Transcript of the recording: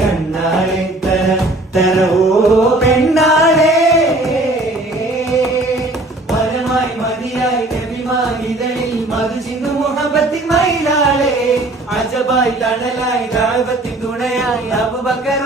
കണ്ണാളെ തരവോ പെണ്ണാളെ മരമായി മതിയായി നബിമാരിതളിൽ മധു ചിന്തു മുഹബത്തിൻ മയിലാളെ അജബായി തണലായി ദഅവത്തിൻ തുണയായി അബൂബക്കർ